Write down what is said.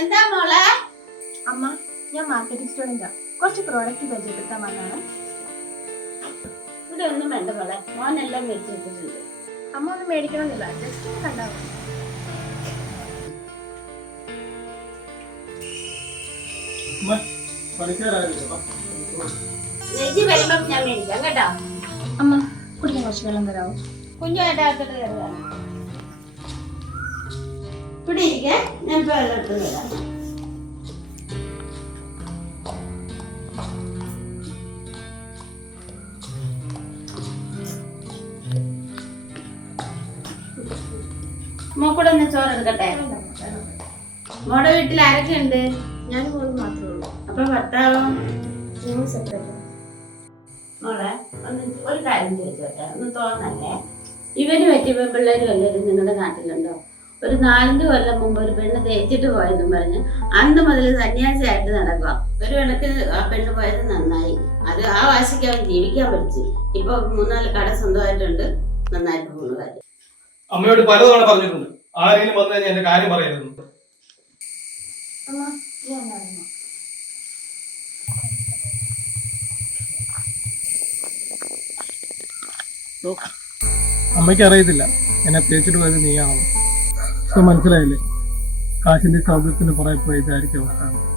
എന്താ മോളെ? അമ്മ ഞാൻ മാർക്കറ്റിംഗ് സ്റ്റുഡന്റാ കുറച്ച് പ്രോഡക്റ്റ് പരിചയപ്പെടുത്താൻ വന്നതാണ്. ഇവിടെ ഒന്നും വേണ്ട മോളെ. മോനെല്ലാം മേടിച്ച് വെച്ചിട്ടുണ്ട്. അമ്മ ഒന്നും മേടിക്കണമെന്നില്ല. ജസ്റ്റ് നെജി വരുമ്പം ഞാൻ മേടിക്കാം കേട്ടോ. അമ്മ കുടിക്കാൻ കുറച്ച് വെള്ളം തരാമോ കുഞ്ഞുമായിട്ട് അകത്തോട്ട് കയറുകയാണ് ഇവിടെ ഞാൻ വെള്ളമെടുത്ത് തരാം മോക്കൂടെ ഒന്ന് ചോറെടുക്കട്ടെ മോടെ വീട്ടിൽ ആരൊക്കെ ഉണ്ട്? ഞാൻ മോൾ മാത്രമേ ഉള്ളൂ. അപ്പൊ ഭർത്താവോ? മോളെ ഒന്ന് ഒരു കാര്യം ചോദിച്ചോട്ടെ? ഒന്ന് തോന്നല്ലേ? ഇവർ പറ്റിയ പെൺപിള്ളേര് വല്ലവരും നിങ്ങളുടെ നാട്ടിലുണ്ടോ ഒരു നാലഞ്ച് കൊല്ലം മുമ്പ് ഒരു പെണ്ണ് തേച്ചിട്ട് പോയെന്നും പറഞ്ഞ് അന്ന് മുതൽ സന്യാസിയായിട്ട് നടക്കുക ഒരു കണക്കിന് ആ പെണ്ണ് പോയത് നന്നായി. അത് ആ വാശിക്ക് അവൻ ജീവിക്കാൻ പഠിച്ചു. ഇപ്പൊ മൂന്നാൽ കട സ്വന്തമായിട്ടുണ്ട്. നന്നായിട്ട് പോകുന്ന കാര്യം. അമ്മയോട് പലതവണ പറഞ്ഞിട്ടുണ്ട്. ആരെങ്കിലും വന്നു കഴിഞ്ഞാൽ എന്റെ കാര്യം പറയരുത് അമ്മയ്ക്ക് അറിയത്തില്ല എന്നെ തേച്ചിട്ട് പോയത് നീയാണെന്ന്. ഇപ്പൊ മനസ്സിലായില്ലേ? കാശിന്റെ സൗകര്യത്തിന് പുറകെ പോയി ഇതായിരിക്കും അവസ്ഥ.